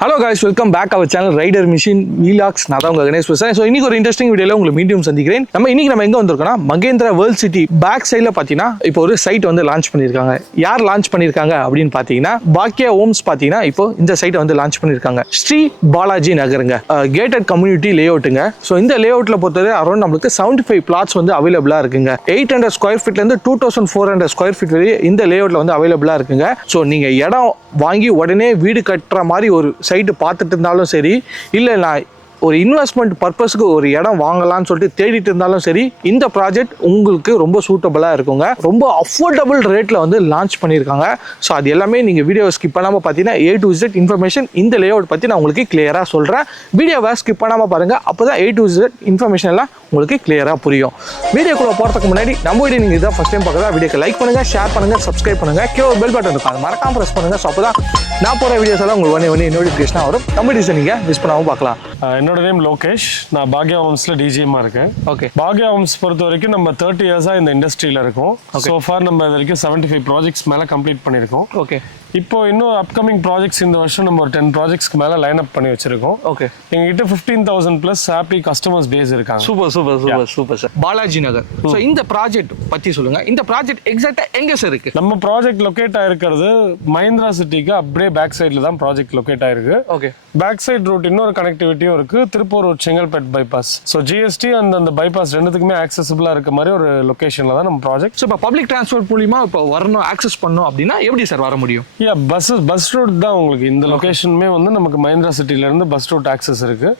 Hello guys, welcome back our channel Rider Machine Vlogs. நான் தான் உங்க கணேஷ் பேசுறேன். ஸோ இன்னைக்கு ஒரு இன்ட்ரெஸ்டிங் வீடியோல உங்களை மீண்டும் சந்திக்கிறேன். நம்ம எங்க வந்திருக்கோம்னா மகேந்திரா வேர்ல்ட் சிட்டி பேக் சைடில் பார்த்தீங்கன்னா இப்போ ஒரு சைட் வந்து லான்ச் பண்ணியிருக்காங்க. யார் லான்ச் பண்ணியிருக்காங்க அப்படின்னு பார்த்தீங்கன்னா பாக்கியா ஹோம்ஸ் பார்த்தீங்கன்னா இப்போ இந்த சைட்டை வந்து லான்ச் பண்ணியிருக்காங்க. ஸ்ரீ பாலாஜி நகருங்க, கேட்டட் கம்யூனிட்டி லே அவுட்டுங்க. ஸோ இந்த லே அவுட்ல பொறுத்தவரை அரௌண்ட் நம்மளுக்கு 75 பிளாட்ஸ் வந்து அவைலபிளா இருக்குங்க. 800 ஸ்கொயர் ஃபீட்ல இருந்து 2400 ஸ்கொயர் ஃபீட் வரை இந்த லே அவுட்ல வந்து அவைலபிளா இருக்குங்க. ஸோ நீங்க இடம் வாங்கி உடனே வீடு கட்டுற மாதிரி ஒரு சைட்டு பார்த்துட்டு இருந்தாலும் சரி, இல்லை நான் ஒரு இன்வெஸ்ட்மெண்ட் பர்பஸ்க்கு ஒரு இடம் வாங்கலாம்னு சொல்லிட்டு தேடிட்டு இருந்தாலும் சரி, இந்த ப்ராஜெக்ட் உங்களுக்கு ரொம்ப சூட்டபிளாக இருக்குங்க. ரொம்ப அஃபோர்டபுள் ரேட்டில் வந்து லான்ச் பண்ணியிருக்காங்க. ஸோ அது எல்லாமே நீங்கள் வீடியோவை ஸ்கிப் பண்ணாமல் பார்த்தீங்கன்னா A to Z இன்ஃபர்மேஷன் இந்த லேஅவுட் பற்றி நான் உங்களுக்கு கிளியராக சொல்கிறேன். வீடியோவை ஸ்கிப் பண்ணாமல் பாருங்கள், அப்போ தான் A to Z இன்ஃபர்மேஷன் எல்லாம் உங்களுக்கு கிளியராக புரியும். வீடியோக்குள்ளே போகிறதுக்கு முன்னாடி நம்ம வீடியோ நீங்கள் இதான் ஃபஸ்ட் டைம் பார்க்குறதா வீடியோக்கு லைக் பண்ணுங்கள், ஷேர் பண்ணுங்கள், சப்ஸ்கிரைப் பண்ணுங்கள், கீழே ஒரு பெல் பட்டன் இருக்கும், அது மறக்காம ப்ரெஸ் பண்ணுங்கள். ஸோ அப்போ தான் நான் போகிற வீடியோஸ் எல்லாம் உங்களுக்கு ஒன்று நோட்டிஃபிகேஷனாக வரும். நம்ம டிசைன் நீங்கள் மிஸ் பண்ணாமல் பார்க்கலாம். என்னோட நேம் லோகேஷ், நான் பாக்யா ஹோம்ஸ்ல டிஜிஎம்மா இருக்கேன். ஓகே, பாக்யா ஹோம்ஸ் பொறுத்த வரைக்கும் நம்ம 30 இயர்ஸா இந்த இண்டஸ்ட்ரியில இருக்கோம். சோ ஃபார் நம்ம இது வரைக்கும் 75 ப்ராஜெக்ட்ஸ் மேல கம்ப்ளீட் பண்ணியிருக்கோம். ஓகே, இப்போ இன்னும் அப்கமிங் ப்ராஜெக்ட்ஸ் இந்த வருஷம் நம்ம ஒரு 10 ப்ராஜெக்ட்ஸ்க்கு மேல லைன் அப் பண்ணி வச்சிருக்கோம். ஓகே, எங்ககிட்ட 15,000 பிளஸ் ஹாப்பி கஸ்டமர்ஸ் பேஸ் இருக்காங்க. Super super super super sir. Balaji Nagar, so இந்த ப்ராஜெக்ட் பத்தி சொல்லுங்க. இந்த ப்ராஜெக்ட் எக்ஸாக்டா எங்க சார் இருக்கு? நம்ம ப்ராஜெக்ட் லொகேட் ஆயிருக்கிறது மஹிந்திரா சிட்டிக்கு அப்படியே பேக் சைட்ல தான் ப்ராஜெக்ட் லொகேட் ஆயிருக்கு. ஓகே, பேக் சைட் ரூட் இன்னொரு கனெக்டிவிட்டியும் இருக்கு, Tiruppur road Chengalpet bypass. So GST அந்த பைபாஸ் ரெண்டுத்துக்குமே ஆக்சசிபிளா இருக்க மாதிரி ஒரு லொகேஷன்ல தான் நம்ம ப்ராஜெக்ட். ஸோ இப்போ பப்ளிக் டிரான்ஸ்போர்ட் மூலியமா இப்போ வரணும், ஆக்சஸ் பண்ணணும் அப்படின்னா எப்படி சார் வர முடியும்? பஸ் ரூட் தான் உங்களுக்கு இந்த லொகேஷனுமே வந்து நமக்கு மஹிந்திரா சிட்டில இருந்து பஸ் ரூட் ஆக்சஸ் இருக்கு.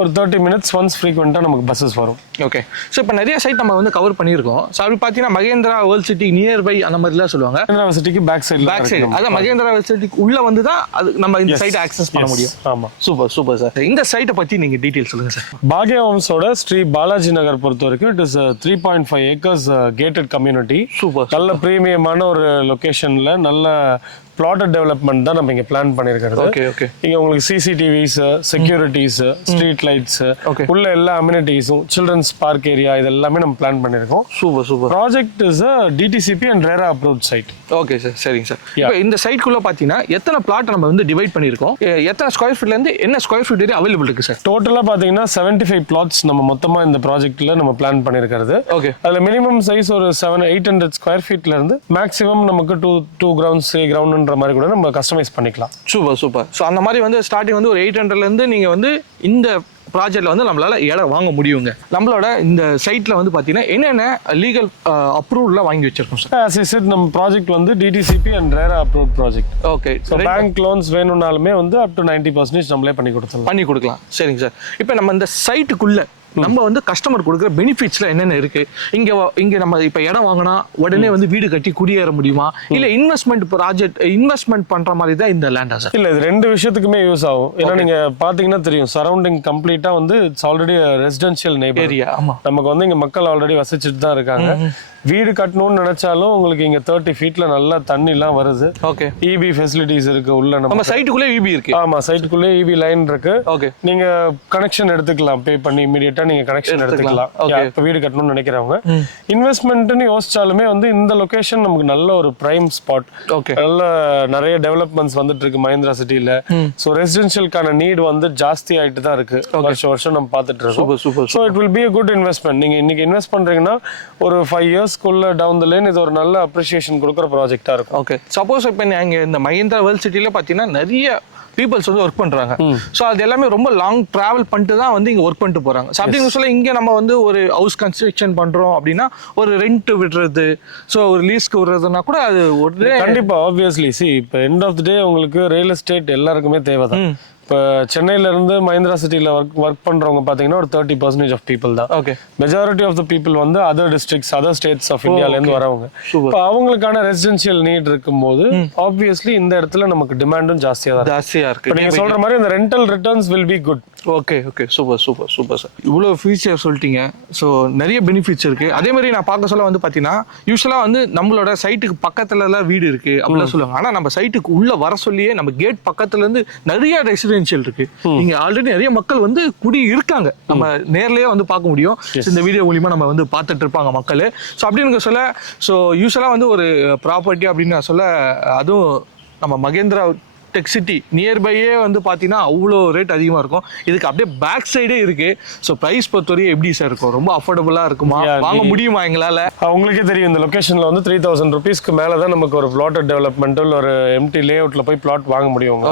ஒரு 30 மினிட்ஸ் ஒன்ஸ் ஃப்ரீக்வெண்டா நமக்கு பஸ்ஸஸ் வரும். ஓகே, ஸோ இப்போ நிறைய சைட் நம்ம வந்து கவர் பண்ணியிருக்கோம். ஸோ அப்படி பார்த்தீங்கன்னா Mahindra world city nearby அந்த மாதிரிலாம் சொல்லுவாங்க. மஹிந்திரா சிட்டிக்கு பேக் சைடு அதான் மகேந்திரா வேர்ல்ட் சிட்டிக்கு உள்ள வந்து தான் அது நம்ம இந்த சைட் ஆக்சஸ் பண்ண முடியும். ஆமா, சூப்பர் சூப்பர் சார். இந்த சைட்டை பத்தி நீங்க டீடைல் சொல்லுங்க சார். பாக்யா ஹோம்ஸோட ஸ்ரீ பாலாஜி நகர் பொறுத்த வரைக்கும் it is 3.5 acres gated community. Super, நல்ல பிரீமியமான ஒரு லொகேஷன்ல நல்ல பிளாட்டட் டெவலப்மெண்ட் தான் நம்ம இங்க பிளான் பண்ணிருக்கிறது. ஓகே ஓகே, இங்க உங்களுக்கு சிசிடிவிஸ், செக்யூரிட்டிஸ், ஸ்ட்ரீட் லைட்ஸ், உள்ள எல்லா அம்யூனிட்டிஸும், சில்ட்ரன்ஸ் பார்க் ஏரியா, இது எல்லாமே நம்ம பிளான் பண்ணிருக்கோம். Super super. Project is DTCP and RERA approved site. Okay sir, சரிங்க சார். இப்போ இந்த சைட்குள்ள பாத்தீங்கன்னா எத்தனை பிளாட் நம்ம வந்து டிவைட் பண்ணிருக்கோம், எத்தனை ஸ்கொயர் ஃபீட்ல இருந்து என்ன ஸ்கொயர் ஃபீட் வரை அவைலபிள் இருக்கு சார்? டோட்டலா பாத்தீங்கன்னா 75 பிளாட்ஸ் நம்ம மொத்தமா இந்த ப்ராஜெக்ட்ல நம்ம பிளான் பண்ணிருக்கிறது. ஓகே, அதுல மினிமம் சைஸ் ஒரு 800 ஸ்கொயர் ஃபீட்ல இருந்து மேக்ஸிமம் நமக்கு 2 கிரவுண்ட்ஸ் 3 கிரவுண்ட் மாதிரி கூட நம்ம கஸ்டமைஸ் பண்ணிக்கலாம். Super super. ஸோ அந்த மாதிரி வந்து ஸ்டார்டிங் வந்து ஒரு 800ல இருந்து நீங்க வந்து இந்த ப்ராஜெக்ட்ல வந்து நம்மளால இடம் வாங்க முடியுங்க. நம்மளோட இந்த சைட்ல வந்து பாத்தீங்கன்னா என்னென்ன லீகல் அப்ரூவல்லாம் வாங்கி வச்சிருக்கோம் சார்? as I said, நம்ம ப்ராஜெக்ட் வந்து DTCP and RERA approved project. Okay, so bank loans வேணும்னாலுமே வந்து அப் டு 90% நம்மளே பண்ணி கொடுக்கலாம். சரிங்க சார். இப்போ நம்ம இந்த சைட்டுக்குள்ள நம்ம வந்து கஸ்டமர் கொடுக்குற பெனிஃபிட்ஸ்ல என்னென்ன இருக்கு? இங்க நம்ம இப்ப இடம் வாங்கினா உடனே வந்து வீடு கட்டி குடியேற முடியுமா, இல்ல இன்வெஸ்ட்மெண்ட் ப்ராஜெக்ட் இன்வெஸ்ட்மெண்ட் பண்ற மாதிரி தான் இந்த லேண்டா சார்? இல்ல, இது ரெண்டு விஷயத்துக்குமே யூஸ் ஆகும். ஏன்னா நீங்க பாத்தீங்கன்னா தெரியும், சரௌண்டிங் கம்ப்ளீட்டா வந்து it's already residential neighbour area. ஆமா, நமக்கு வந்து இங்க மக்கள் ஆல்ரெடி வசிச்சுட்டு தான் இருக்காங்க. வீடு கட்டணும்னு நினைச்சாலும் உங்களுக்கு இங்க 30 ஃபீட்ல நல்லா தண்ணி எல்லாம் வருது. ஓகே, இபி ஃபெசிலிட்டிஸ் இருக்கு உள்ள. நம்ம சைட்டுக்குள்ளே இபி இருக்கு. ஆமா, சைட்டுக்குள்ளே இபி லைன் இருக்கு. ஓகே, நீங்க கனெக்ஷன் எடுத்துக்கலாம், பே பண்ணி இமிடியேட்டா நீங்க கனெக்ஷன் எடுத்துக்கலாம். இப்ப வீடு கட்டணும்னு நினைக்கிறவங்க இன்வெஸ்ட்மெண்ட்னு யோசிச்சாலுமே வந்து இந்த லொகேஷன் நமக்கு நல்ல ஒரு பிரைம் ஸ்பாட். ஓகே, நல்ல நிறைய டெவலப்மெண்ட்ஸ் வந்துட்டு இருக்கு மஹிந்திரா சிட்டில. சோ ரெசிடென்ஷியலுக்கான நீட் வந்து ஜாஸ்தி ஆயிட்டு தான் இருக்கு. வருஷம் நம்ம பார்த்துட்டு இருக்கோம். Super super. So it will be a good investment. நீங்க இன்னைக்கு இன்வெஸ்ட் பண்றீங்கன்னா ஒரு 5 இயர்ஸ்க்குள்ள டவுன் தி லைன் இது ஒரு நல்ல அப்ரிசியேஷன் கொடுக்குற ப்ராஜெக்டா இருக்கும். ஓகே, சப்போஸ் இப்போ நீங்க இந்த மஹிந்திரா வேர்ல்ட் சிட்டில பாத்தீங்கன்னா நிறைய பீப்புள்ஸ் வந்து ஒர்க் பண்றாங்க. ஸோ அது எல்லாமே ரொம்ப லாங் டிராவல் பண்ணிட்டு தான் வந்து இங்க ஒர்க் பண்ணிட்டு போறாங்க. ஸோ அப்படின்னு சொல்ல இங்க நம்ம வந்து ஒரு ஹவுஸ் கன்ஸ்ட்ரக்ஷன் பண்றோம் அப்படின்னா ஒரு ரெண்ட் விடுறது, ஸோ ஒரு லீஸ்க்கு விடுறதுனா கூட அது ஒரு கண்டிப்பா ஆப்வியஸ்லி. இப்போ எண்ட் ஆஃப் தி டே உங்களுக்கு ரியல் எஸ்டேட் எல்லாருக்குமே தேவைதான். இப்போ சென்னையில இருந்து மஹிந்திரா சிட்டில ஒர்க் பண்றவங்க பாத்தீங்கன்னா ஒரு 30% ஆஃப் பீப்புள் தான். Okay, majority of the people வந்து other districts, other states of இந்தியால இருந்து வரவங்க. இப்போ அவங்களுக்கான ரெசிடென்ஷியல் நீட் இருக்கும்போது ஆப்வியஸ்லி இந்த இடத்துல நமக்கு டிமாண்டும் ஜாஸ்தியா இருக்கு. நீங்க சொல்ற மாதிரி இந்த rental returns will be good. Okay okay, super super super sir. இவ்வளோ ஃபீச்சர் சொல்லிட்டீங்க. ஸோ நிறைய பெனிஃபிட்ஸ் இருக்கு. அதே மாதிரி நான் பார்க்க சொல்ல வந்து பார்த்தீங்கன்னா யூஸ்வலாக வந்து நம்மளோட சைட்டுக்கு பக்கத்துலலாம் வீடு இருக்கு அப்படிலாம் சொல்லுவாங்க. ஆனால் நம்ம சைட்டுக்கு உள்ள வர சொல்லியே நம்ம கேட் பக்கத்துல இருந்து நிறைய ரெசிடென்ஷியல் இருக்கு. இங்க ஆல்ரெடி நிறைய மக்கள் வந்து குடி இருக்காங்க. நம்ம நேர்லயே வந்து பார்க்க முடியும். இந்த வீடியோ மூலியமா நம்ம வந்து பார்த்துட்டு இருப்பாங்க மக்கள். ஸோ அப்படின்னு சொல்ல, ஸோ யூஸ்வலாக வந்து ஒரு ப்ராப்பர்ட்டி அப்படின்னு நான் சொல்ல, அதுவும் நம்ம மகேந்திரா டெக் சிட்டி நியர்பையே வந்து பார்த்தீங்கன்னா அவ்வளோ ரேட் அதிகமாக இருக்கும். இதுக்கு அப்படியே பேக் சைடே இருக்கு. ஸோ ப்ரைஸ் பொறுத்தவரையும் எப்படி சார் இருக்கும்? ரொம்ப அஃபோர்டபுளாக இருக்குமா? வாங்க முடியுமா எங்களால்? உங்களுக்கே தெரியும் இந்த லொகேஷன்ல வந்து 3000 rupeesக்கு மேலே தான் நமக்கு ஒரு பிளாட் டெவலப்மெண்ட் ஒரு எம்டி லே அவுட்ல போய் பிளாட் வாங்க முடியும்.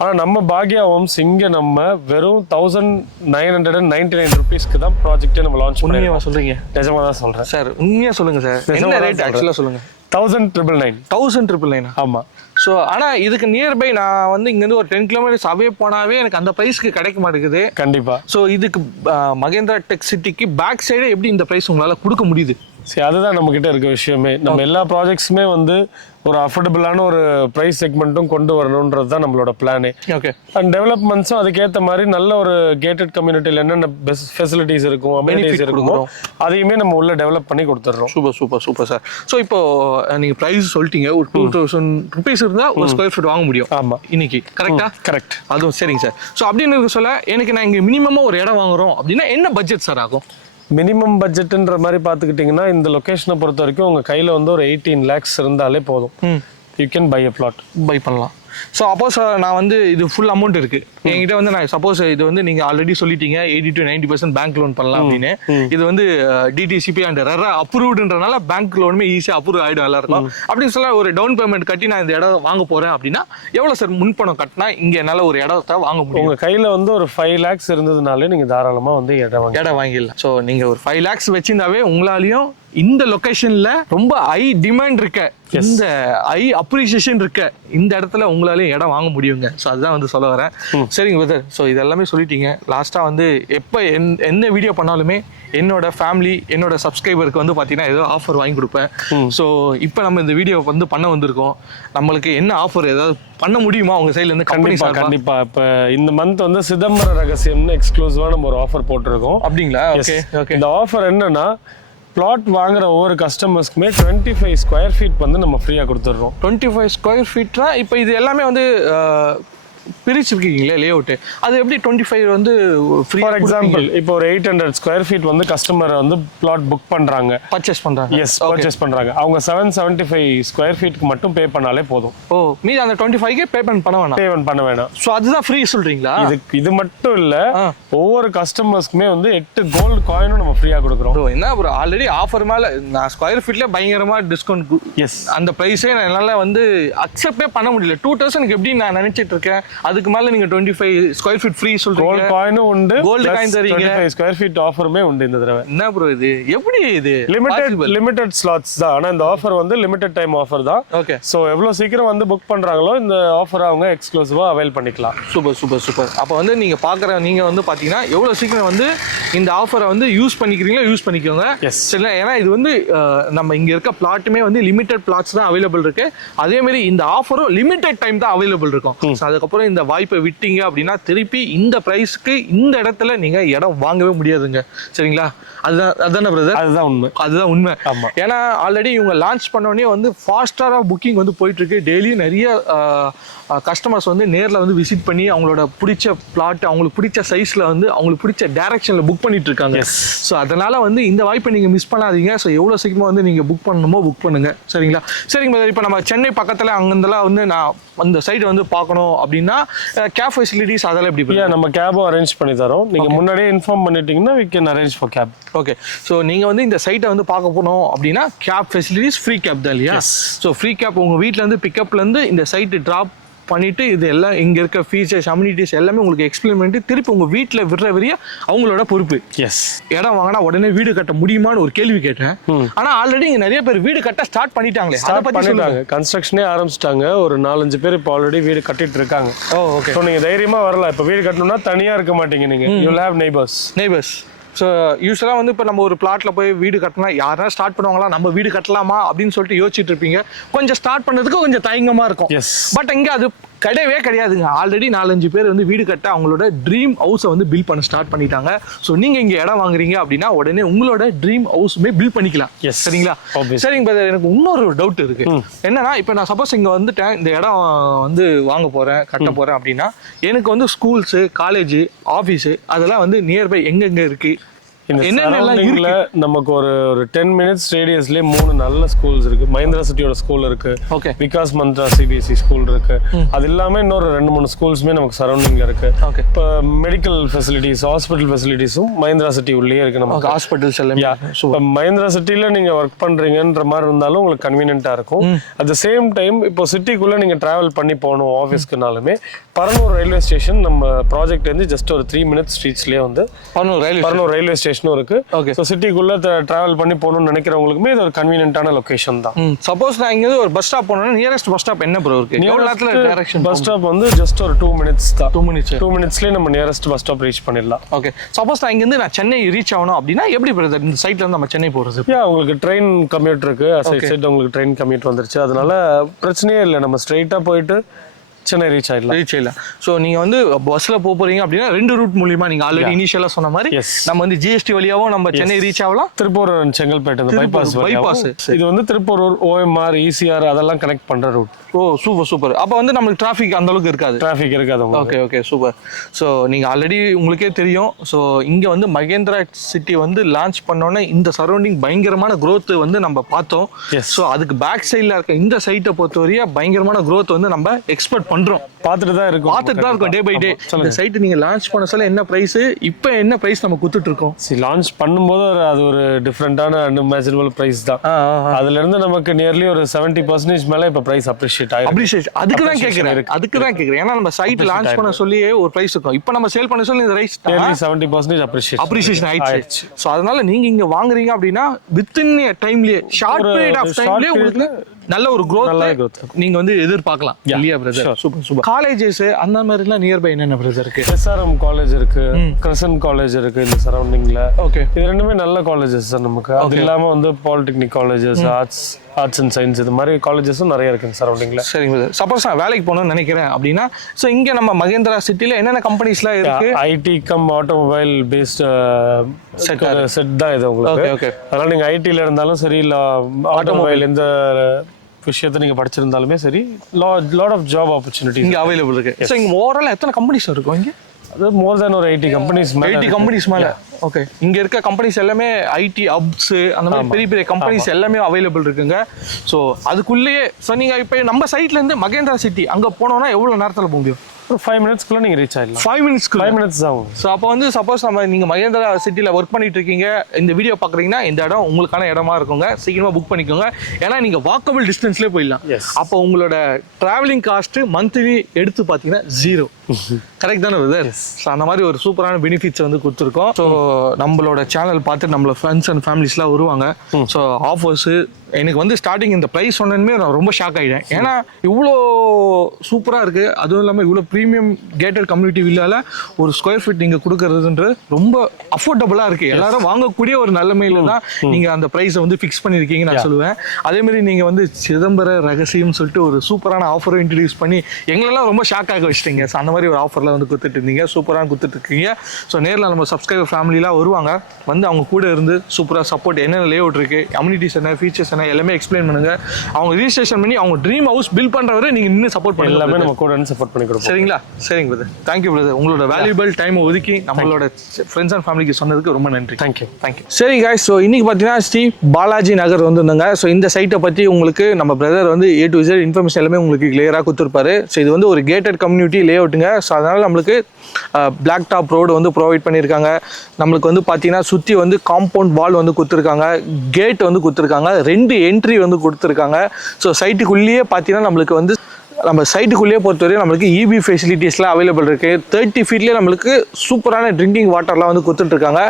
ஆனால் நம்ம பாக்யா ஹோம்ஸ் இங்கே நம்ம வெறும் 1999 rupeesக்கு தான் ப்ராஜெக்டே நம்ம லான்ச் பண்ணி. உண்மையாக சொல்றீங்க? நிஜமா தான் சொல்றேன் சார். உண்மையாக சொல்லுங்க சார். என்ன ரேட் ஆக்சுவலாக சொல்லுங்க? 1999. 1999. ஆமா. ஸோ ஆனால் இதுக்கு நியர்பை நான் வந்து இங்கேருந்து ஒரு 10 kilometers அவே போனாவே எனக்கு அந்த ப்ரைஸ்க்கு கிடைக்க மாட்டேங்குது. கண்டிப்பா. ஸோ இதுக்கு மகேந்திரா டெக் சிட்டிக்கு பேக் சைடு எப்படி இந்த ப்ரைஸ் உங்களால் கொடுக்க முடியுது? சரி, அதுதான் நம்ம கிட்ட இருக்க விஷயமே. நம்ம எல்லா ப்ராஜெக்ட்ஸுமே வந்து ஒரு அஃபோர்டபுளான ஒரு ப்ரைஸ் செக்மெண்ட்டும் கொண்டு வரணுன்றது தான் நம்மளோட பிளானே. ஓகே. அண்ட் டெவலப்மெண்ட்ஸும் அதுக்கேற்ற மாதிரி நல்ல ஒரு கேட்டட் கம்யூனிட்டியில் என்னென்ன பெஸ்ட் ஃபெசிலிட்டிஸ் இருக்கும், அமெனிட்டிஸ் இருக்குமோ அதையுமே நம்ம உள்ள டெவலப் பண்ணி கொடுத்துட்றோம். Super sir. ஸோ இப்போ நீங்கள் ப்ரைஸ் சொல்லிட்டீங்க. ஒரு 2000 rupees இருந்தால் ஒரு ஸ்கொயர் ஃபீட் வாங்க முடியும். ஆமாம். இன்னைக்கு கரெக்டா? கரெக்ட். அதுவும் சரிங்க சார். ஸோ அப்படின்னு இருக்க சொல்ல எனக்கு நான் இங்கே மினிமமாக ஒரு இடம் வாங்குறோம் அப்படின்னா என்ன பட்ஜெட் சார் ஆகும்? மினிமம் பட்ஜெட்ன்ற மாதிரி பார்த்துக்கிட்டிங்கன்னா இந்த லொக்கேஷனை பொறுத்த வரைக்கும் உங்கள் கையில் வந்து ஒரு 18 lakhs இருந்தாலே போதும். You can buy a flat. Buy பண்ணலாம். ஸோ அப்போஸ் நான் வந்து இது ஃபுல் அமௌண்ட் இருக்கு என்கிட்ட வந்து நான் சப்போஸ் இது வந்து நீங்க ஆல்ரெடி சொல்லிட்டீங்க 80 to 90% பேங்க் லோன் பண்ணலாம் அப்படின்னு. இது வந்து டிடிசிபி அண்ட் ரெரா அப்ரூவ்டுன்றனால பேங்க் லோனுமே ஈஸியாக அப்ரூவ் ஆகிடும் எல்லாருக்கும். அப்படின்னு சொல்ல ஒரு டவுன் பேமெண்ட் கட்டி நான் இந்த இடம் வாங்க போறேன் அப்படின்னா எவ்வளோ சார் முன்பணம் கட்டினா இங்க என்னால் ஒரு இடத்த வாங்க முடியும்? உங்க கையில வந்து ஒரு 5 lakhs இருந்ததுனாலே நீங்க தாராளமா வந்து இடம் வாங்கிடலாம். ஸோ நீங்க ஒரு 5 lakhs வச்சிருந்தாவே உங்களாலையும் இந்த லொகேஷன்ல ரொம்ப ஹை டிமாண்ட் இருக்க, இந்த ஹை அப்ரிசியேஷன் இருக்க இந்த இடத்துல உங்களாலேயும் இடம் வாங்க முடியுங்க. ஸோ அதுதான் வந்து சொல்ல வரேன். சரிங்க பிரதர். ஸோ இதெல்லாமே சொல்லிட்டீங்க. லாஸ்ட்டாக வந்து எப்போ எந்த வீடியோ பண்ணாலுமே என்னோட ஃபேமிலி என்னோட சப்ஸ்கிரைபருக்கு வந்து பார்த்தீங்கன்னா ஏதோ ஆஃபர் வாங்கி கொடுப்பேன். ஸோ இப்போ நம்ம இந்த வீடியோ வந்து பண்ண வந்திருக்கோம். நம்மளுக்கு என்ன ஆஃபர் ஏதாவது பண்ண முடியுமா உங்க சைட்ல இருந்து? கண்டிப்பா. இப்போ இந்த மந்த் வந்து சிதம்பர ரகசியம்னு எக்ஸ்க்ளூசிவா நம்ம ஒரு ஆஃபர் போட்டிருக்கோம். அப்படிங்களா? ஓகே. இந்த ஆஃபர் என்னன்னா பிளாட் வாங்குற ஒவ்வொரு கஸ்டமர்ஸ்க்குமே 25 square feet வந்து நம்ம ஃப்ரீயா கொடுத்துடுறோம். 25 square feet இப்போ இது எல்லாமே வந்து பிரிச்சிருக்கீங்களே லே அவுட், அது எப்படி 25 வந்து ஃப்ரீ? ஃபார் எக்ஸாம்பிள் இப்போ ஒரு 800 square feet வந்து கஸ்டமர் வந்து பிளாட் புக் பண்றாங்க, பர்ச்சேஸ் பண்றாங்க. எஸ், பர்ச்சேஸ் பண்றாங்க. அவங்க 775 square feetக்கு மட்டும் பே பண்ணாலே போதும். ஓ, மீதி அந்த 25க்கு பேமெண்ட் பண்ண வேணாம். ஸோ அதுதான் ஃப்ரீ சொல்றீங்களா? இது மட்டும் இல்ல, ஒவ்வொரு கஸ்டமர்ஸ்க்குமே வந்து 8 கோல்டு காயினும் நம்ம ஃப்ரீயா கொடுக்குறோம். என்ன ஒரு ஆல்ரெடி ஆஃபர் மேல நான் ஸ்கொயர் ஃபீட்ல பயங்கரமா டிஸ்கவுண்ட். எஸ், அந்த பிரைஸே என்னால வந்து அக்செப்டே பண்ண முடியல. 2000 எப்படி நான் நினைச்சிட்டு இருக்கேன், அதுக்கு மேல நீங்க 25 square feet ஃப்ரீ சொல்றீங்க. கோல்ட் காயினும் உண்டு, கோல்ட் காயின் தரீங்க, 25 square feet ஆஃபருமே உண்டு இந்த தடவை. என்ன ப்ரோ இது? எப்படி இது? லிமிடெட் ஸ்லாட்ஸ் தான். ஆனா இந்த ஆஃபர் வந்து லிமிடெட் டைம் ஆஃபர் தான். ஓகே. சோ எவ்வளவு சீக்கிரம் வந்து புக் பண்றாங்களோ இந்த ஆஃபர் அவங்க எக்ஸ்க்ளூசிவா அவைல் பண்ணிக்கலாம். சூப்பர். அப்ப வந்து நீங்க வந்து பாத்தீங்கன்னா எவ்வளவு சீக்கிரம் வந்து இந்த ஆஃபரை வந்து யூஸ் பண்ணிக்கிறீங்களோ யூஸ் பண்ணிக்கோங்க. சரிங்களா? ஏன்னா இது வந்து நம்ம இங்க இருக்க பிளாட்டுமே வந்து லிமிடெட் பிளாட்ஸ் தான் அவைலபிள் இருக்கு. அதே மாதிரி இந்த ஆஃபரும் லிமிடெட் டைம் தான் அவைலபிள் இருக்கும். அதுக்கப்புறம் இந்த வாய்ப்பை விட்டீங்க அப்படின்னா திருப்பி இந்த பிரைஸ்க்கு இந்த இடத்துல நீங்க இடம் வாங்கவே முடியாதுங்க. சரிங்களா? அதுதானே பிரதர்? அதுதான் உண்மை. ஏன்னா ஆல்ரெடி இவங்க லான்ச் பண்ணோடனே வந்து ஃபாஸ்டரா புக்கிங் வந்து போயிட்டு இருக்கு. டெய்லி நிறைய கஸ்டமர்ஸ் வந்து நேரில் வந்து விசிட் பண்ணி அவங்களோட பிடிச்ச பிளாட், அவங்களுக்கு பிடிச்ச சைஸ்ல வந்து அவங்களுக்கு பிடிச்ச டைரக்ஷன்ல புக் பண்ணிட்டு இருக்காங்க. ஸோ அதனால வந்து இந்த வாய்ப்பை நீங்க மிஸ் பண்ணாதீங்க. ஸோ எவ்வளோ சீக்கிரமா வந்து நீங்க புக் பண்ணணுமோ புக் பண்ணுங்க. சரிங்களா? சரிங்க பிரதர். இப்போ நம்ம சென்னை பக்கத்துல அங்கெல்லாம் வந்து நான் அந்த சைடு வந்து பார்க்கணும் அப்படின்னா கேப் ஃபெசிலிட்டிஸ் அதெல்லாம் எப்படி? நம்ம கேபும் அரேஞ்ச் பண்ணி தரோம். நீங்க முன்னாடியே இன்ஃபார்ம் பண்ணிட்டீங்கன்னா we can arrange for cab. Okay. So நீங்க வந்து இந்த சைட்டை வந்து பார்க்க போனோம் அப்படின்னா கேப் ஃபெசிலிட்டிஸ் ஃப்ரீ கேப் தான் இல்லையா? ஸோ ஃப்ரீ கேப் உங்க வீட்டில இருந்து பிக்கப்ல இருந்து இந்த சைட்டு டிராப் பண்ணிட்டு இது எல்லாம் இங்க இருக்க ஃபீச்சர்ஸ் அம்யூனிட்டிஸ் எல்லாமே உங்களுக்கு எக்ஸ்பிளைன் பண்ணிட்டு திருப்பி உங்க வீட்டில் விடுற வரைய அவங்களோட பொறுப்பு. எஸ். இடம் வாங்கினா உடனே வீடு கட்ட முடியுமான்னு ஒரு கேள்வி கேட்டேன். ஆனா ஆல்ரெடி இங்க நிறைய பேர் வீடு கட்ட ஸ்டார்ட் பண்ணிட்டாங்களே, அதை பத்தி சொல்லுங்க. கன்ஸ்ட்ரக்ஷனே ஆரம்பிச்சிட்டாங்க. ஒரு 4-5 பேர் இப்போ ஆல்ரெடி வீடு கட்டிட்டு இருக்காங்க. ஓகே. ஸோ நீங்க தைரியமா வரலாம். இப்போ வீடு கட்டணும்னா தனியா இருக்க மாட்டீங்க நீங்க. You will have neighbours. So யூஸ்வலாக வந்து இப்போ நம்ம ஒரு பிளாட்ல போய் வீடு கட்டினா யாரா ஸ்டார்ட் பண்ணுவாங்களா, நம்ம வீடு கட்டலாமா அப்படின்னு சொல்லிட்டு யோசிச்சுட்டு இருப்பீங்க. கொஞ்சம் ஸ்டார்ட் பண்ணதுக்கு கொஞ்சம் தயங்கமா இருக்கும். பட் இங்கே அது கிடையவே கிடையாதுங்க. ஆல்ரெடி 4-5 பேர் வந்து வீடு கட்ட அவங்களோட ட்ரீம் ஹவுஸை வந்து பில்ட் பண்ண ஸ்டார்ட் பண்ணிட்டாங்க. ஸோ நீங்க இங்க இடம் வாங்குறீங்க அப்படின்னா உடனே உங்களோட ட்ரீம் ஹவுஸுமே பில்ட் பண்ணிக்கலாம். சரிங்களா? சரிங்க பிரதர். எனக்கு இன்னொரு டவுட் இருக்கு. என்னன்னா இப்போ நான் சப்போஸ் இங்க வந்துட்டேன், இந்த இடம் வந்து வாங்க போறேன், கட்ட போறேன் அப்படின்னா எனக்கு வந்து ஸ்கூல்ஸு, காலேஜ், ஆஃபீஸு அதெல்லாம் வந்து நியர்பை எங்கெங்க இருக்கு? இந்த என்னென்னலாம் சரௌண்டிங்ல நமக்கு ஒரு 10 மினிட்ஸ் ரேடியஸ்லயே 3 நல்ல ஸ்கூல்ஸ் இருக்கு. மஹிந்திரா சிட்டியோட ஸ்கூல் இருக்கு, okay Vikas Mantra CBSE school இருக்கு. அது இல்லாம இன்னொரு 2-3 ஸ்கூல்ஸ்மே நமக்கு சரௌண்டிங்ல இருக்கு. ஓகே இப்போ மெடிக்கல் ஃபெசிலிட்டிஸ், ஹாஸ்பிட்டல் ஃபெசிலிட்டிஸும் மஹிந்திரா சிட்டி உள்ளே இருக்கு நமக்கு. ஹாஸ்பிட்டல்ஸ் எல்லாமே இப்போ மஹிந்திரா சிட்டில நீங்க ஒர்க் பண்றீங்கன்ற மாதிரி இருந்தாலும் உங்களுக்கு கன்வீனியன்ட்டா இருக்கும். அட் த சேம் டைம் இப்போ சிட்டிக்குள்ள நீங்க டிராவல் பண்ணி போகணும் ஆஃபீஸ்க்குனாலுமே பரனூர் ரயில்வே ஸ்டேஷன் நம்ம ப்ராஜெக்ட் வந்து ஜஸ்ட் ஒரு 3 மினிட்ஸ் ஸ்ட்ரீட்ஸ்லேயே வந்து பரனூர் ரயில்வே ஸ்டேஷனும் இருக்கு. ஓகே ஸோ சிட்டிக்குள்ள டிராவல் பண்ணி போகணும்னு நினைக்கிறவங்களுக்குமே இது ஒரு கன்வீனியன்ட்டான லொகேஷன் தான். சப்போஸ் நான் இங்க ஒரு பஸ் ஸ்டாப் போனேன்னா நியரஸ்ட் பஸ் ஸ்டாப் என்ன ப்ரோ இருக்கு? எவ்வளவு நேரத்துல டைரக்ஷன் பஸ் ஸ்டாப் வந்து ஜஸ்ட் ஒரு 2 மினிட்ஸ் தான். 2 மினிட்ஸ்லேயே நம்ம நியரஸ்ட் பஸ் ஸ்டாப் ரீச் பண்ணிடலாம். ஓகே சப்போஸ் நான் இங்க நான் சென்னை ரீச் ஆகணும் அப்படின்னா எப்படி பிரதர் இந்த சைட்ல இருந்து நம்ம சென்னை போறது? உங்களுக்கு ட்ரெயின் கம்யூட் இருக்கு. சைட் உங்களுக்கு ட்ரெயின் கம்யூட் வந்துருச்சு. அதனால பிரச்சனையே இல்லை. நம்ம ஸ்ட்ரைட்டா போயிட்டு சென்னை ரீச் ஆயிடலாம். ஸோ நீங்க வந்து பஸ்ல போறீங்க அப்படின்னா 2 ரூட் மூலியமா நீங்க ஆல்ரெடி இனிஷியலா சொன்ன மாதிரி நம்ம வந்து ஜிஎஸ்டி வழியாவும் நம்ம சென்னை ரீச் ஆகலாம். திருப்பூர் செங்கல்பேட்டு பைபாஸ் இது வந்து திருப்பூர் OMR ECR அதெல்லாம் கனெக்ட் பண்ற ரூட். ஓ சூப்பர். அப்போ வந்து நம்மளுக்கு டிராஃபிக் அந்த அளவுக்கு இருக்காது. Okay super. ஸோ நீங்க ஆல்ரெடி உங்களுக்கே தெரியும். ஸோ இங்க வந்து மகேந்திரா சிட்டி வந்து லான்ச் பண்ணோன்னே இந்த சரௌண்டிங் பயங்கரமான growth வந்து நம்ம பார்த்தோம். ஸோ அதுக்கு பேக் சைட்ல இருக்க இந்த சைட்டை பொறுத்தவரையா பயங்கரமான growth வந்து நம்ம எக்ஸ்பெக்ட் பண்றோம். பார்த்துட்டு தான் இருக்கும் டே பை டே. இந்த சைட் நீங்க லான்ச் பண்ண சொல்ல என்ன பிரைஸ், இப்போ என்ன பிரைஸ் நம்ம கொடுத்துட்டு இருக்கோம்? லான்ச் பண்ணும்போது அது ஒரு டிஃப்ரெண்டான அன்இமேஜினபிள் பிரைஸ் தான். அதுல இருந்து நமக்கு நியர்லி ஒரு 70% மேல இப்ப பிரைஸ் அப்ரிஷியேட் அதுக்கு தான் கேக்குறேன். ஏன்னா நம்ம சைட் லான்ச் பண்ண சொல்லி ஒரு பிரைஸ் இருக்கும். இப்போ நம்ம சேல் பண்ண சொல்லி இந்த ரைஸ் நியர்லி 70% அப்ரிஷியேஷன் ஆயிடுச்சு. சோ அதனால நீங்க இங்க வாங்குறீங்க அப்படின்னா வித்தின் டைம்லயே ஷார்ட் பீரியட் ஆஃப் டைம்லயே உங்களுக்கு நல்ல ஒரு growth நீங்க வந்து எதிர்பார்க்கலாம் இல்லையா பிரதர்? சூப்பர். காலேஜஸ் அந்த மாதிரி எல்லாம் நியர்பை என்னென்ன பிரதர் இருக்கு? SRM காலேஜ் இருக்கு, கிரசன்ட் காலேஜ் இருக்கு இந்த சரௌண்டிங்ல. ஓகே இது ரெண்டுமே நல்ல காலேஜஸ் தான் நமக்கு. அது இல்லாம வந்து polytechnic colleges, arts and science இது மாதிரி காலேஜஸும் நிறைய இருக்கு சரௌண்டிங்ல. சரிங்க பிரதர். சப்போஸ் நான் வேலைக்கு போகணும்னு நினைக்கிறேன் அப்படின்னா ஸோ இங்க நம்ம மகேந்திரா சிட்டில என்னென்ன கம்பெனிஸ்லாம் இருக்கு? IT cum automobile based set தான் இது உங்களுக்கு. ஓகே அதனால நீங்க ஐடில இருந்தாலும் சரி, இல்ல ஆட்டோமொபைல் எந்த விஷயத்தை நீங்க படிச்சிருந்தாலுமே சரி, லாட் ஆஃப் ஜாப் ஆப்பர்ச்சுனிட்டி இங்க அவைலபிள் இருக்கு. ஸோ இங்க ஓவரால் எத்தனை கம்பெனிஸ் இருக்கும் இங்க? அது மோர் தென் ஒரு 80 கம்பெனிஸ் மேல. ஓகே இங்க இருக்க கம்பெனிஸ் எல்லாமே ஐடி ஹப்ஸ் அந்த மாதிரி பெரிய கம்பெனிஸ் எல்லாமே அவைலபிள் இருக்குங்க. ஸோ அதுக்குள்ளேயே ஸோ நீங்க இப்போ நம்ம சைட்ல இருந்து மகேந்திரா சிட்டி அங்க போனோம்னா எவ்வளவு நேரத்துல போக முடியும்? ஒரு 5 மினிட்ஸ்க்குள்ள நீங்க ரீச் ஆயிடலாம். 5 மினிட்ஸ் தான். ஸோ அப்போ வந்து சப்போஸ் நீங்க மகேந்திரா சிட்டில ஒர்க் பண்ணிட்டு இருக்கீங்க, இந்த வீடியோ பாக்குறீங்கன்னா இந்த இடம் உங்களுக்கான இடமா இருக்குங்க. சீக்கிரமா புக் பண்ணிக்கோங்க. ஏன்னா நீங்க வாக்கபிள் டிஸ்டன்ஸ்லேயே போயிடலாம். அப்போ உங்களோட டிராவலிங் காஸ்ட் மந்த்லி எடுத்து பார்த்தீங்கன்னா 0. கரெக்ட் தானே பிரதர்? ஸோ அந்த மாதிரி ஒரு சூப்பரான பெனிஃபிட்ஸ் வந்து கொடுத்துருக்கோம். ஸோ நம்மளோட சேனல் பார்த்து நம்மளோட ஃப்ரெண்ட்ஸ் அண்ட் ஃபேமிலிஸ்லாம் வருவாங்க. ஸோ ஆஃபர்ஸு எனக்கு வந்து ஸ்டார்டிங் இந்த ப்ரைஸ் சொன்னதுமே நான் ரொம்ப ஷாக் ஆகிட்டேன். ஏன்னா இவ்வளோ சூப்பராக இருக்குது. அதுவும் இல்லாமல் இவ்வளோ ப்ரீமியம் கேட்டட் கம்யூனிட்டி வில்லால ஒரு ஸ்கொயர் ஃபீட் நீங்கள் கொடுக்கறதுன்றது ரொம்ப அஃபோர்டபுளாக இருக்குது. எல்லாரும் வாங்கக்கூடிய ஒரு நிலைமையில தான் நீங்கள் அந்த ப்ரைஸை வந்து ஃபிக்ஸ் பண்ணியிருக்கீங்க நான் சொல்லுவேன். அதேமாதிரி நீங்கள் வந்து சிதம்பர ரகசியம் சொல்லிட்டு ஒரு சூப்பரான ஆஃபரை இன்ட்ரடியூஸ் பண்ணி எங்களெல்லாம் ரொம்ப ஷாக் ஆக வச்சிட்டீங்க. ஸோ அந்த மாதிரி ஒரு ஆஃபரில் வந்து கொடுத்துட்டு இருந்தீங்க, சூப்பராக கொடுத்துட்ருக்கீங்க. ஸோ நேரில் நம்ம சப்ஸ்கிரைபர் ஃபேமிலிலாம் வருவாங்க, வந்து அவங்க கூட இருந்து சூப்பராக சப்போர்ட் என்னென்ன லே அவுட் இருக்குது, அம்யூனிட்டிஸ் என்ன, ஃபீச்சர்ஸ் என்ன எல்லாமே எக்ஸ்பிளைன் பண்ணுங்க. அவங்க ரிஜிஸ்ட்ரேஷன் பண்ணி அவங்க ட்ரீம் ஹவுஸ் பில்ட் பண்றவரை நீங்க நின்று சப்போர்ட் பண்ணி எல்லாமே நம்ம கூட சப்போர்ட் பண்ணி கொடுப்போம். சரிங்களா? சரிங்க பிரதர். Thank you brother. உங்களோட வேல்யூபிள் டைம் ஒதுக்கி நம்மளோட ஃப்ரெண்ட்ஸ் அண்ட் ஃபேமிலிக்கு சொன்னதுக்கு ரொம்ப நன்றி. தேங்க்யூ. சரி guys, ஸோ இன்னைக்கு பார்த்தீங்கன்னா ஸ்ரீ பாலாஜி நகர் வந்துருந்தாங்க. ஸோ இந்த சைட்டை பற்றி உங்களுக்கு நம்ம பிரதர் வந்து A to Z இன்ஃபர்மேஷன் எல்லாமே உங்களுக்கு கிளியராக கொடுத்துருப்பாரு. ஸோ இது வந்து ஒரு கேட்டட் கம்யூனிட்டி லே அவுட்டுங்க. ஸோ அதனால நம்மளுக்கு பிளாக் டாப் ரோடு வந்து ப்ரொவைட் பண்ணியிருக்காங்க. நம்மளுக்கு வந்து பார்த்தீங்கன்னா சுற்றி வந்து காம்பவுண்ட் வால் வந்து கொடுத்துருக்காங்க, கேட் வந்து கொடுத்துருக்காங்க, 2 என்ட்ரி வந்து கொடுத்துருக்காங்க. ஸோ சைட்டுக்குள்ளேயே பார்த்தீங்கன்னா நம்மளுக்கு வந்து நம்ம சைட்டுக்குள்ளேயே பொறுத்தவரையும் நம்மளுக்கு EB ஃபெசிலிட்டிஸ்லாம் அவைலபிள் இருக்குது. 30 ஃபீட்லேயே நம்மளுக்கு சூப்பரான ட்ரிங்கிங் வாட்டர்லாம் வந்து கொடுத்துட்ருக்காங்க.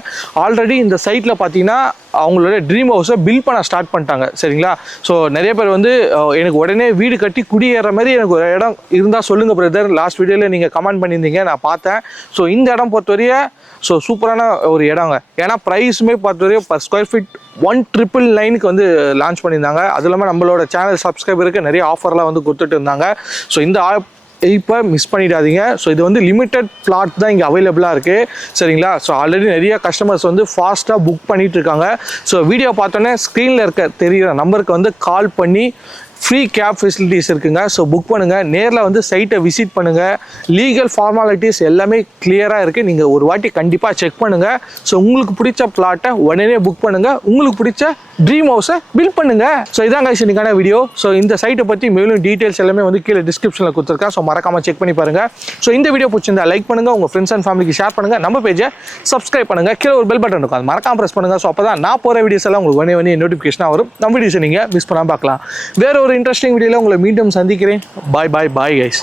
ஆல்ரெடி இந்த சைட்டில் பார்த்தீங்கன்னா அவங்களோட ட்ரீம் ஹவுஸை பில்ட் பண்ண ஸ்டார்ட் பண்ணிட்டாங்க. சரிங்களா? ஸோ நிறைய பேர் வந்து எனக்கு உடனே வீடு கட்டி குடியேற மாதிரி எனக்கு ஒரு இடம் இருந்தால் சொல்லுங்கள் பிரதர், லாஸ்ட் வீடியோவில் நீங்கள் கமெண்ட் பண்ணியிருந்தீங்க, நான் பார்த்தேன். ஸோ இந்த இடம் பொறுத்தவரைய ஸோ சூப்பரான ஒரு இடங்க. ஏன்னா ப்ரைஸுமே பொறுத்தவரையும் பர் ஸ்கொயர் ஃபீட் 1,999 வந்து லான்ச் பண்ணியிருந்தாங்க. அது இல்லாமல் நம்மளோட சேனல் சப்ஸ்கிரைபருக்கு நிறைய ஆஃபர்லாம் வந்து கொடுத்துட்டு இருந்தாங்க. ஸோ இந்த இப்போ மிஸ் பண்ணிடாதீங்க. ஸோ இது வந்து லிமிட்டட் பிளாட் தான் இங்கே அவைலபிளாக இருக்குது. சரிங்களா? ஸோ ஆல்ரெடி நிறைய கஸ்டமர்ஸ் வந்து ஃபாஸ்ட்டாக புக் பண்ணிகிட்டு இருக்காங்க. ஸோ வீடியோ பார்த்தோன்னே ஸ்க்ரீனில் இருக்க தெரிகிற நம்பருக்கு வந்து கால் பண்ணி ஃப்ரீ கேப் ஃபெசிலிட்டிஸ் இருக்குங்க. ஸோ புக் பண்ணுங்கள், நேரில் வந்து சைட்டை விசிட் பண்ணுங்கள். லீகல் ஃபார்மாலிட்டிஸ் எல்லாமே கிளியராக இருக்குது. நீங்கள் ஒரு வாட்டி கண்டிப்பாக செக் பண்ணுங்கள். ஸோ உங்களுக்கு பிடிச்ச பிளாட்டை உடனே புக் பண்ணுங்கள், உங்களுக்கு பிடிச்ச ட்ரீம் ஹவுஸை பில்ட் பண்ணுங்கள். ஸோ இதான் guys இன்னைக்கான வீடியோ. ஸோ இந்த சைட்டை பற்றி மேலும் டீட்டெயில்ஸ் எல்லாமே வந்து கீழே டிஸ்கிரிப்ஷனில் கொடுத்துருக்கேன். ஸோ மறக்காமல் செக் பண்ணி பாருங்கள். ஸோ இந்த வீடியோ பிடிச்சிருந்தா லைக் பண்ணுங்கள், உங்கள் ஃப்ரெண்ட்ஸ் அண்ட் ஃபேமிலிக்கு ஷேர் பண்ணுங்கள், நம்ம பேஜை சப்ஸ்கிரைப் பண்ணுங்கள், கீழே ஒரு பெல் பட்டன் இருக்கும், அது மறக்காம ப்ரெஸ் பண்ணுங்கள். ஸோ அப்போ தான் நான் போகிற வீடியோஸ் எல்லாம் உங்களுக்கு உடனே நோட்டிஃபிகேஷனாக வரும். நம்ம வீடியோஸை நீங்கள் மிஸ் பண்ணாமல் பார்க்கலாம். வேற ஒரு இன்ட்ரெஸ்டிங் வீடியோவில் உங்களை மீண்டும் சந்திக்கிறேன். பாய் பாய் பாய் கைஸ்.